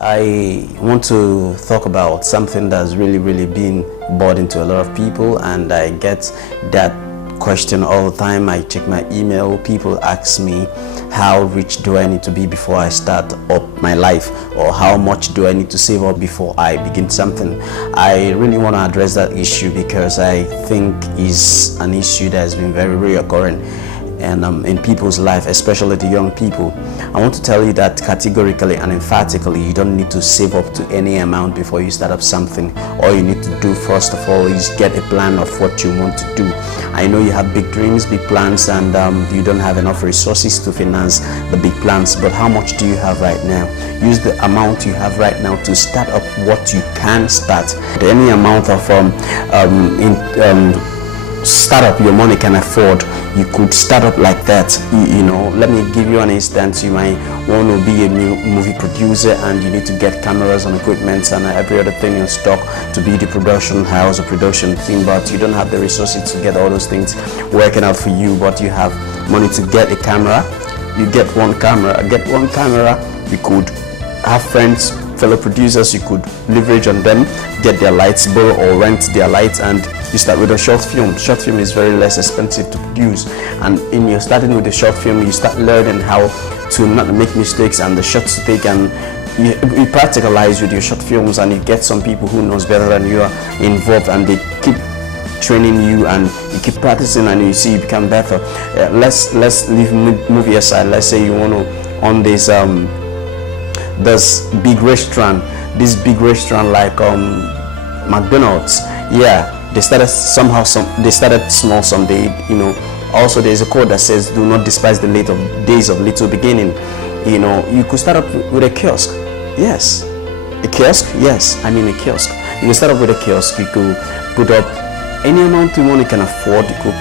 I want to talk about something that's really been bothering to a lot of people, and I get that question all the time. I check my email, people ask me, how rich do I need to be before I start up my life, or how much do I need to save up before I begin something? I really want to address that issue because I think is an issue that has been very reoccurring and in people's life, especially the young people. I want to tell you that categorically and emphatically, you don't need to save up to any amount before you start up something. All you need to do first of all is get a plan of what you want to do. I know you have big dreams, big plans, and you don't have enough resources to finance the big plans, but how much do you have right now? Use the amount you have right now to start up what you can start. Any amount of startup your money can afford, you could start up like that. You know, let me give you an instance. You might want to be a movie producer and you need to get cameras and equipment and every other thing in stock to be the production house or production team, but you don't have the resources to get all those things working out for you, but you have money to get a camera. You get one camera, you could have friends, fellow producers, you could leverage on them, get their lights, borrow or rent their lights, and you start with a short film. Short film is very less expensive to produce, and in your starting with the short film, you start learning how to not make mistakes and the shots to take, and you practicalize with your short films, and you get some people who knows better than you are involved, and they keep training you and you keep practicing, and you see you become better. Let's leave movie aside. Let's say you want to on this big restaurant like McDonald's. Yeah, they started small someday, you know. Also, there's a quote that says, do not despise the days of little beginning. You know, you could start up with a kiosk. Yes, a kiosk. Yes, I mean a kiosk. You can start up with a kiosk. You could put up any amount you want, you can afford. You could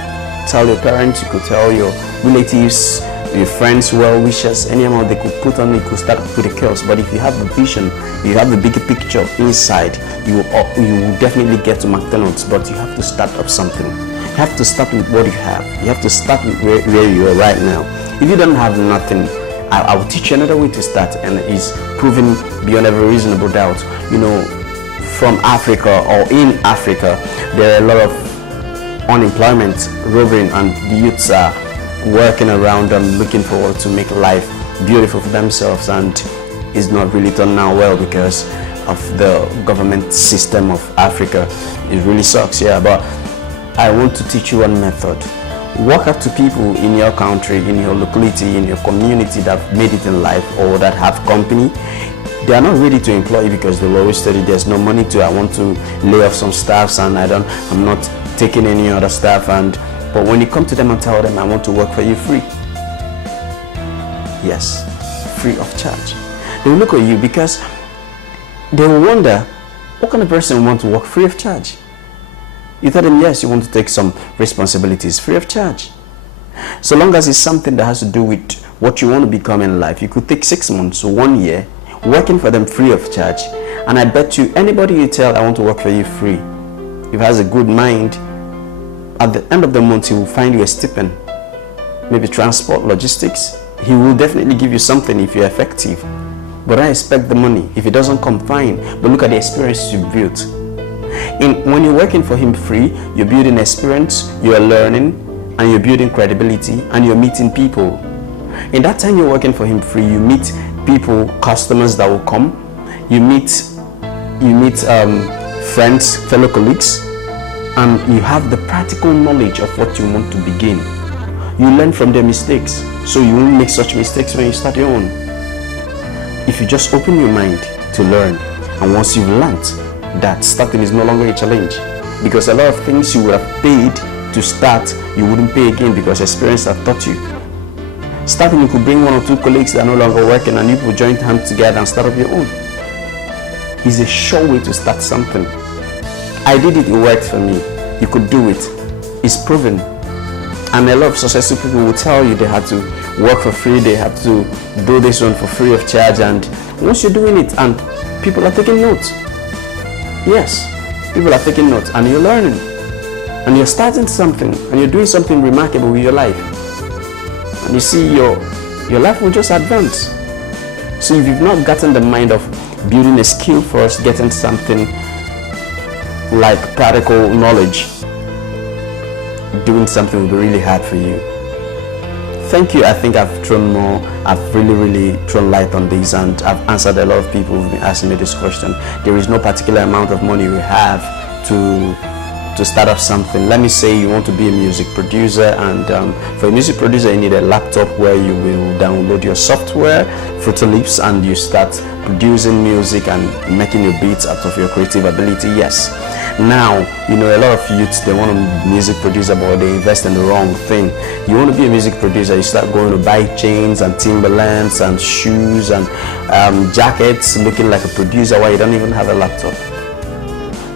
tell your parents, you could tell your relatives, your friends, well-wishers, any amount they could put on, you could start with a kiosk. But if you have the vision, you have the bigger picture inside, you will definitely get to McDonald's. But you have to start up something. You have to start with what you have. You have to start with where you are right now. If you don't have nothing, I will teach you another way to start, and it's proven beyond every reasonable doubt. You know, from Africa or in Africa, there are a lot of unemployment roving, and the youths are working around and looking forward to make life beautiful for themselves, and it's not really done now well because of the government system of Africa. It really sucks, yeah. But I want to teach you one method. Walk up to people in your country, in your locality, in your community that have made it in life or that have company. They are not ready to employ you because they will always tell you there's no money to, I want to lay off some staffs and I'm not taking any other staff. But when you come to them and tell them, I want to work for you free. Yes, free of charge. They will look at you because they will wonder, what kind of person wants to work free of charge? You tell them, yes, you want to take some responsibilities free of charge. So long as it's something that has to do with what you want to become in life, you could take 6 months or 1 year working for them free of charge. And I bet you, anybody you tell, I want to work for you free, if he has a good mind, at the end of the month, he will find you a stipend, maybe transport, logistics. He will definitely give you something if you're effective. But I expect the money. If it doesn't come, fine. But look at the experience you built. When you're working for him free, you're building experience, you're learning, and you're building credibility, and you're meeting people. In that time you're working for him free, you meet people, customers that will come. You meet friends, fellow colleagues, and you have the practical knowledge of what you want to begin. You learn from their mistakes, so you won't make such mistakes when you start your own. If you just open your mind to learn, and once you've learned that starting is no longer a challenge, because a lot of things you would have paid to start, you wouldn't pay again because experience have taught you. Starting, you could bring 1 or 2 colleagues that are no longer working, and you could join hands together and start up your own. It's a sure way to start something. I did it, it worked for me. You could do it. It's proven. And a lot of successful people will tell you they had to work for free, they have to do this one for free of charge, and once you're doing it and people are taking notes. Yes, people are taking notes and you're learning. And you're starting something and you're doing something remarkable with your life. And you see your life will just advance. So if you've not gotten the mind of building a skill first, getting something like practical knowledge, doing something will be really hard for you. Thank you. I think I've really thrown light on this, and I've answered a lot of people who've been asking me this question. There is no particular amount of money we have to start up something. Let me say you want to be a music producer, and for a music producer you need a laptop where you will download your software, Fruity Loops, and you start producing music and making your beats out of your creative ability. Yes. Now, a lot of youths, they want to be music producer, but they invest in the wrong thing. You want to be a music producer, you start going to buy chains and Timberlands and shoes and jackets, looking like a producer while you don't even have a laptop.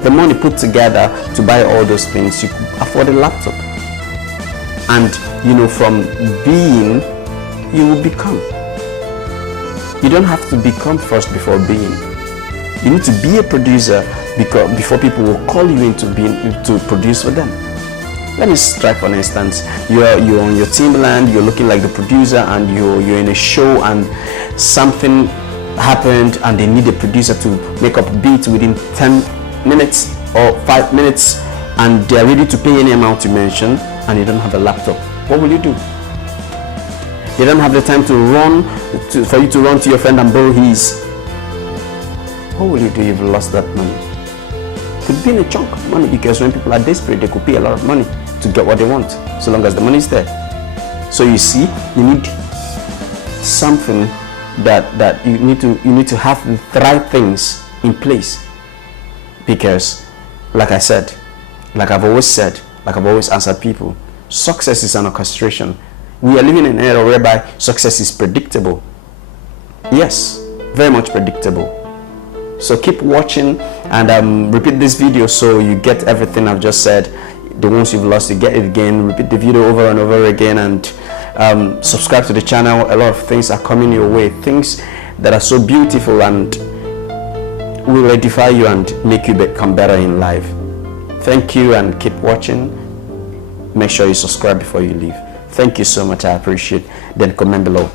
The money put together to buy all those things, you could afford a laptop. And from being, you will become. You don't have to become first before being. You need to be a producer before people will call you into to produce for them. Let me strike for an instance. You're on your Timberland, you're looking like the producer, and you're in a show, and something happened and they need a producer to make up a beat within 10 minutes or 5 minutes, and they're ready to pay any amount you mention, and you don't have a laptop. What will you do? You don't have the time for you to run to your friend and borrow his. What will you do if you've lost that money? It could be in a chunk of money, because when people are desperate, they could pay a lot of money to get what they want, so long as the money is there. So you see, you need something that you need to have the right things in place, because like I've always answered people, success is an orchestration. We are living in an era whereby success is predictable. Yes, very much predictable. So keep watching and repeat this video so you get everything I've just said. The ones you've lost, you get it again. Repeat the video over and over again, and subscribe to the channel. A lot of things are coming your way, things that are so beautiful and will edify you and make you become better in life. Thank you, and keep watching. Make sure you subscribe before you leave. Thank you so much. I appreciate it. Then comment below.